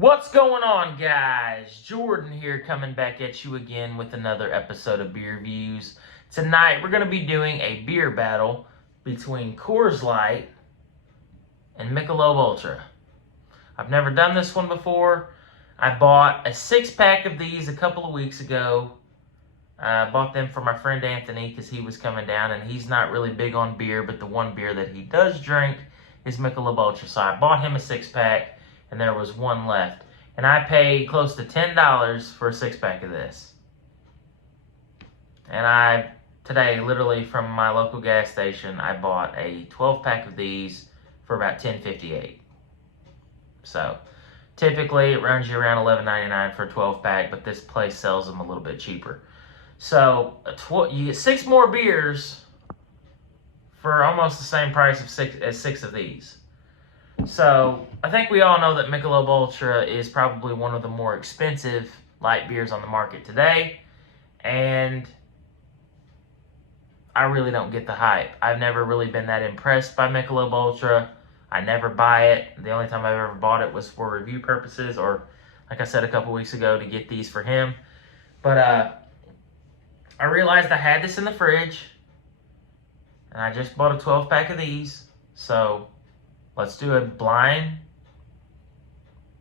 What's going on, guys? Jordan here, coming back at you again with another episode of Beer Views. Tonight, we're going to be doing a beer battle between Coors Light and Michelob Ultra. I've never done this one before. I bought a 6-pack of these a couple of weeks ago. I bought them for my friend Anthony because he was coming down, and he's not really big on beer, but the one beer that he does drink is Michelob Ultra. So I bought him a 6-pack. And there was one left. And I paid close to $10 for a 6-pack of this. And today, literally from my local gas station, I bought a 12-pack of these for about $10.58. So, typically it runs you around $11.99 for a 12-pack, but this place sells them a little bit cheaper. So, you get 6 more beers for almost the same price as 6 of these. So, I think we all know that Michelob Ultra is probably one of the more expensive light beers on the market today. And I really don't get the hype. I've never really been that impressed by Michelob Ultra. I never buy it. The only time I've ever bought it was for review purposes, or like I said a couple weeks ago, to get these for him. But I realized I had this in the fridge, and I just bought a 12-pack of these. So let's do a blind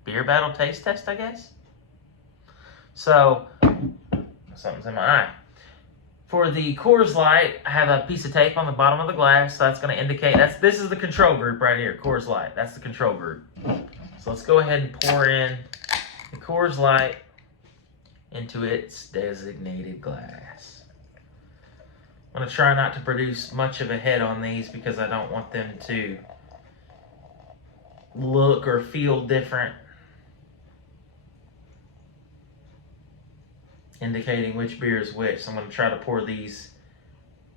beer battle taste test, I guess. So, something's in my eye. For the Coors Light, I have a piece of tape on the bottom of the glass. So that's going to indicate, this is the control group right here, Coors Light. That's the control group. So let's go ahead and pour in the Coors Light into its designated glass. I'm going to try not to produce much of a head on these because I don't want them to look or feel different, indicating which beer is which. So I'm going to try to pour these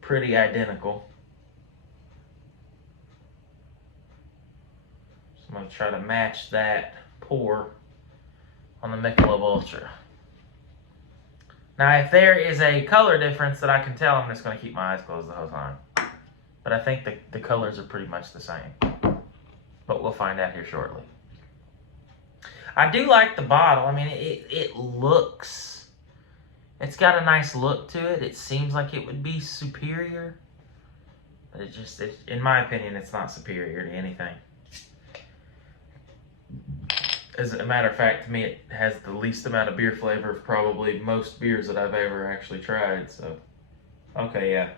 pretty identical. So I'm going to try to match that pour on the Michelob Ultra. Now, if there is a color difference that I can tell, I'm just going to keep my eyes closed the whole time. But I think the colors are pretty much the same. But we'll find out here shortly. I do like the bottle. I mean, it looks, it's got a nice look to it. It seems like it would be superior. But in my opinion, it's not superior to anything. As a matter of fact, to me, it has the least amount of beer flavor of probably most beers that I've ever actually tried. So, okay, yeah.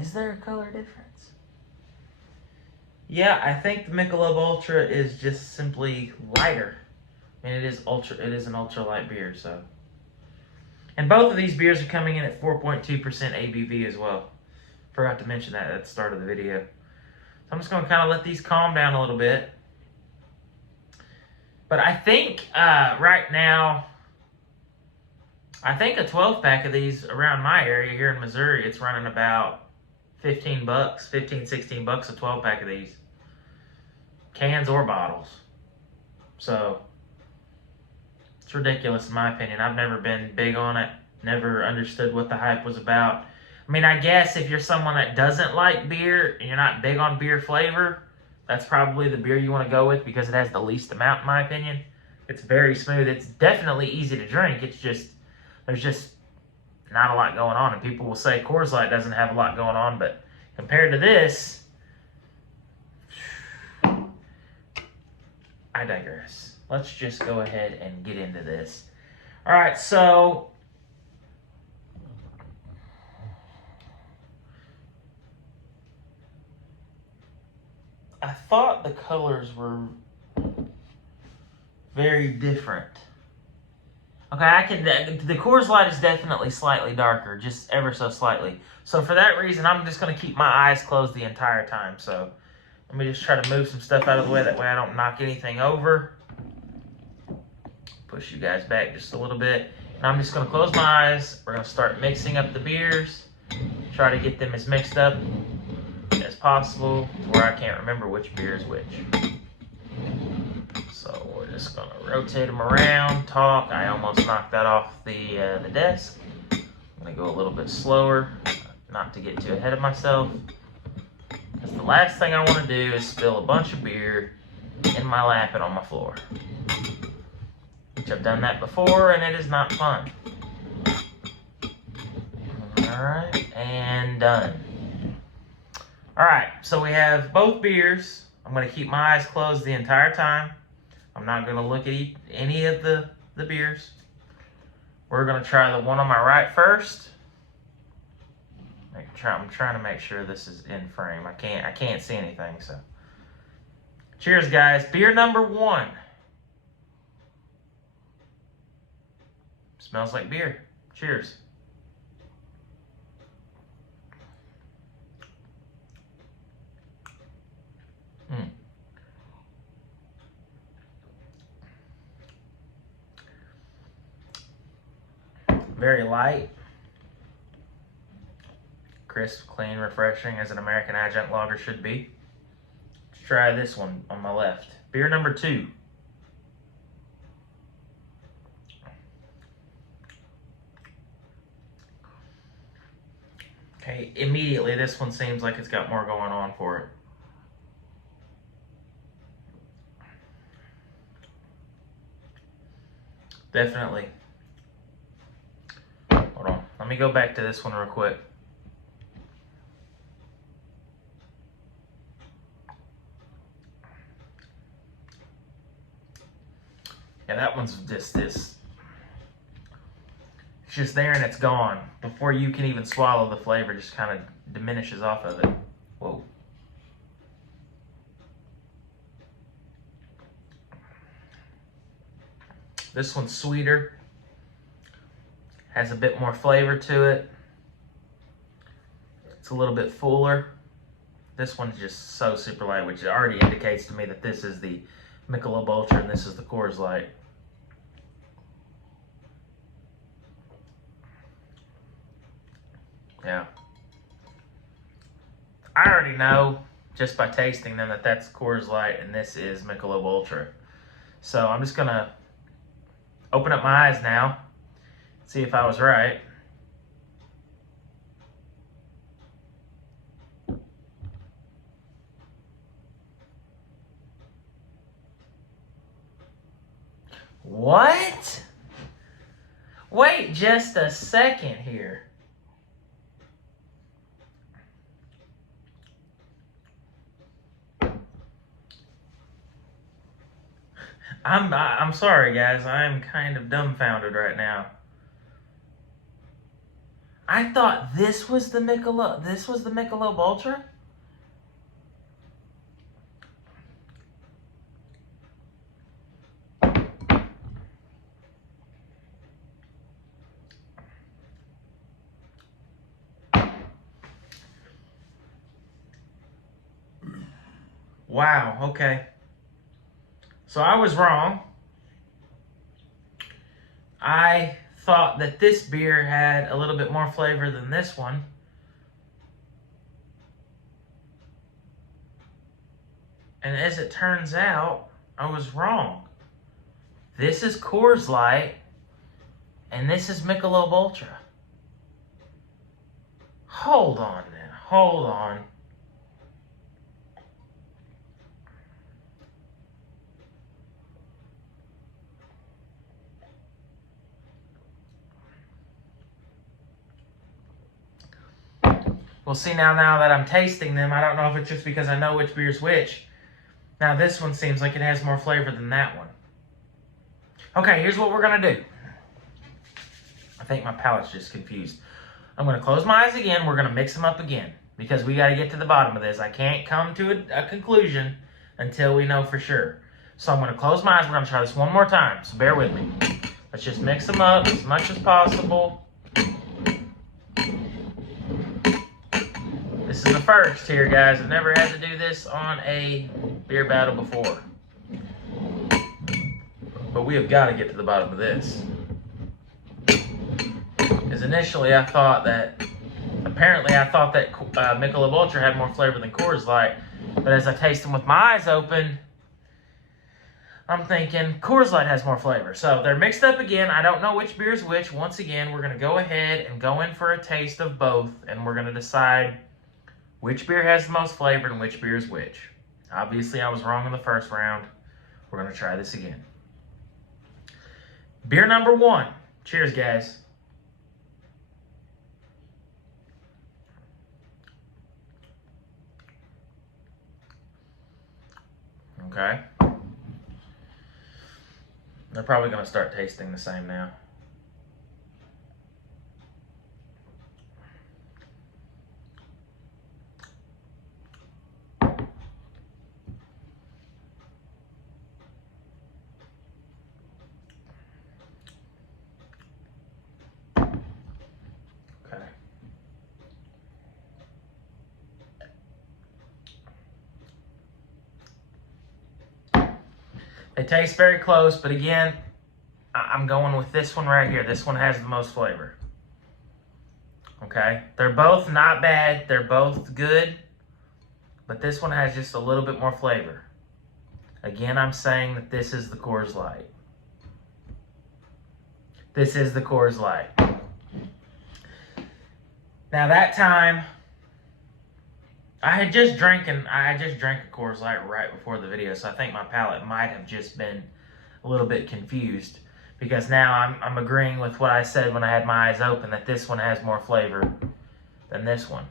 Is there a color difference? Yeah, I think the Michelob Ultra is just simply lighter. I mean, it is an ultra light beer, so. And both of these beers are coming in at 4.2% ABV as well. Forgot to mention that at the start of the video. So I'm just going to kind of let these calm down a little bit. But I think right now, I think a 12-pack of these around my area here in Missouri, it's running about $15, $16 a 12-pack of these. Cans or bottles. So, it's ridiculous in my opinion. I've never been big on it. Never understood what the hype was about. I mean, I guess if you're someone that doesn't like beer and you're not big on beer flavor, that's probably the beer you want to go with because it has the least amount in my opinion. It's very smooth. It's definitely easy to drink. It's just, there's just not a lot going on. And people will say Coors Light doesn't have a lot going on, but compared to this, I digress. Let's just go ahead and get into this. All right, so I thought the colors were very different. Okay, the Coors Light is definitely slightly darker, just ever so slightly. So for that reason, I'm just going to keep my eyes closed the entire time. So let me just try to move some stuff out of the way. That way I don't knock anything over. Push you guys back just a little bit. And I'm just going to close my eyes. We're going to start mixing up the beers. Try to get them as mixed up as possible to where I can't remember which beer is which. So we're Just gonna rotate them around, talk. I almost knocked that off the desk. I'm gonna go a little bit slower, not to get too ahead of myself. Because the last thing I want to do is spill a bunch of beer in my lap and on my floor. Which I've done that before, and it is not fun. Alright, and done. Alright, so we have both beers. I'm going to keep my eyes closed the entire time. I'm not going to look at any of the beers. We're going to try the one on my right first. I'm trying to make sure this is in frame. I can't see anything, so. Cheers, guys. Beer number 1. Smells like beer. Cheers. Very light. Crisp, clean, refreshing, as an American adjunct lager should be. Let's try this one on my left. Beer number 2. Okay, immediately this one seems like it's got more going on for it. Definitely. Hold on. Let me go back to this one real quick. Yeah, that one's just this. It's just there and it's gone. Before you can even swallow, the flavor just kind of diminishes off of it. Whoa. This one's sweeter. Has a bit more flavor to it. It's a little bit fuller. This one's just so super light, which already indicates to me that this is the Michelob Ultra and this is the Coors Light. Yeah. I already know, just by tasting them, that that's Coors Light and this is Michelob Ultra. So I'm just going to open up my eyes now, see if I was right. What? Wait just a second here. I'm sorry, guys. I'm kind of dumbfounded right now. I thought this was the Michelob Ultra? Wow, okay. So I was wrong. I thought that this beer had a little bit more flavor than this one. And as it turns out, I was wrong. This is Coors Light, and this is Michelob Ultra. Hold on now, hold on. Well, see, now that I'm tasting them, I don't know if it's just because I know which beer's which. Now, this one seems like it has more flavor than that one. Okay, here's what we're going to do. I think my palate's just confused. I'm going to close my eyes again. We're going to mix them up again because we got to get to the bottom of this. I can't come to a conclusion until we know for sure. So I'm going to close my eyes. We're going to try this one more time, so bear with me. Let's just mix them up as much as possible. This is the first here, guys. I've never had to do this on a beer battle before. But we have got to get to the bottom of this. Because initially I thought that Michelob Ultra had more flavor than Coors Light. But as I taste them with my eyes open, I'm thinking Coors Light has more flavor. So they're mixed up again. I don't know which beer is which. Once again, we're going to go ahead and go in for a taste of both, and we're going to decide which beer has the most flavor and which beer is which. Obviously, I was wrong in the first round. We're going to try this again. Beer number 1. Cheers, guys. Okay. They're probably going to start tasting the same now. Okay. They taste very close, but again, I'm going with this one right here. This one has the most flavor. Okay? They're both not bad. They're both good. But this one has just a little bit more flavor. Again, I'm saying that this is the Coors Light. This is the Coors Light. Now that time, I just drank a Coors Light right before the video, so I think my palate might have just been a little bit confused, because now I'm agreeing with what I said when I had my eyes open, that this one has more flavor than this one.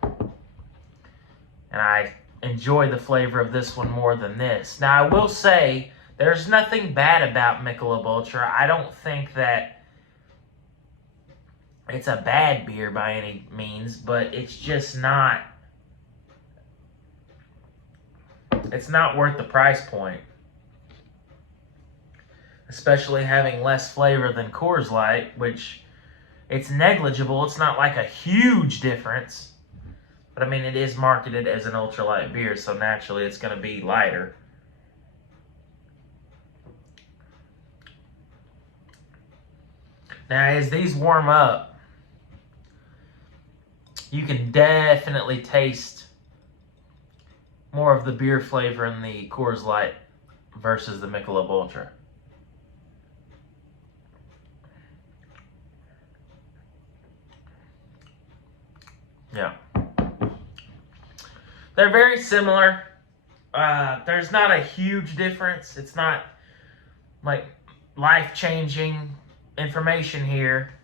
And I enjoy the flavor of this one more than this. Now I will say, there's nothing bad about Michelob Ultra. I don't think that it's a bad beer by any means, but it's just not, it's not worth the price point. Especially having less flavor than Coors Light, which it's negligible. It's not like a huge difference. But I mean, it is marketed as an ultralight beer, so naturally it's going to be lighter. Now, as these warm up, you can definitely taste more of the beer flavor in the Coors Light versus the Michelob Ultra. Yeah. They're very similar. There's not a huge difference. It's not like life-changing information here.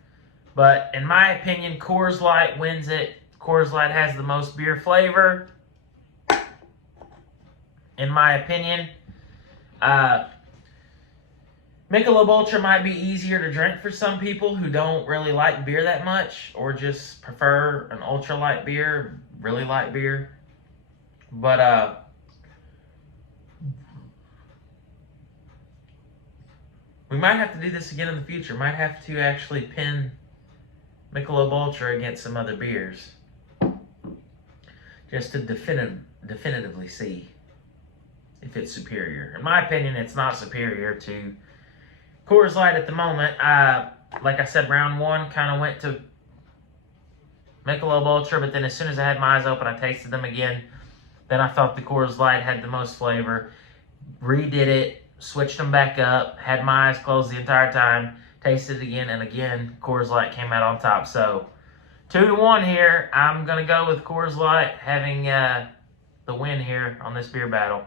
But in my opinion, Coors Light wins it. Coors Light has the most beer flavor. In my opinion. Michelob Ultra might be easier to drink for some people who don't really like beer that much, or just prefer an ultra light beer, really light beer. But we might have to do this again in the future. Might have to actually pin Michelob Ultra against some other beers, just to definitively see if it's superior. In my opinion, it's not superior to Coors Light at the moment. Like I said, round 1 kind of went to Michelob Ultra, but then as soon as I had my eyes open, I tasted them again. Then I thought the Coors Light had the most flavor. Redid it, switched them back up, had my eyes closed the entire time, tasted it again, and again, Coors Light came out on top. So, 2-1 here. I'm going to go with Coors Light having the win here on this beer battle.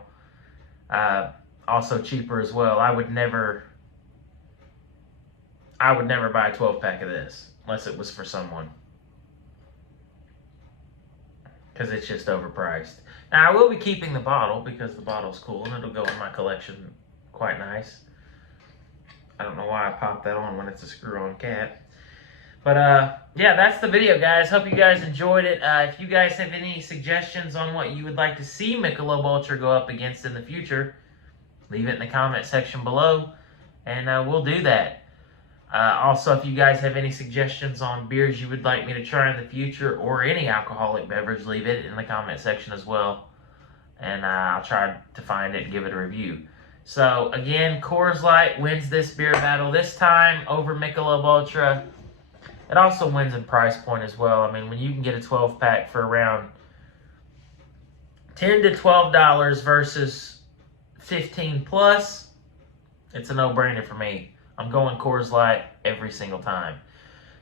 Also cheaper as well. I would never buy a 12-pack of this unless it was for someone, because it's just overpriced. Now, I will be keeping the bottle because the bottle's cool and it'll go in my collection quite nice. I don't know why I popped that on when it's a screw-on cap. But, yeah, that's the video, guys. Hope you guys enjoyed it. If you guys have any suggestions on what you would like to see Michelob Ultra go up against in the future, leave it in the comment section below, and we'll do that. Also, if you guys have any suggestions on beers you would like me to try in the future, or any alcoholic beverage, leave it in the comment section as well. And I'll try to find it and give it a review. So, again, Coors Light wins this beer battle this time over Michelob Ultra. It also wins in price point as well. I mean, when you can get a 12-pack for around $10 to $12 versus $15 plus, It's a no-brainer for me. I'm going Coors Light every single time.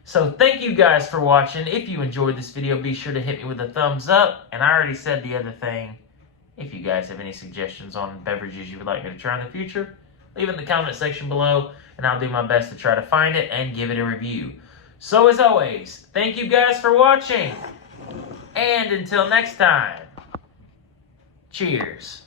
So thank you guys for watching. If you enjoyed this video, be sure to hit me with a thumbs up. And I already said the other thing. If you guys have any suggestions on beverages you would like me to try in the future, leave it in the comment section below, and I'll do my best to try to find it and give it a review. So as always, thank you guys for watching. And until next time, cheers.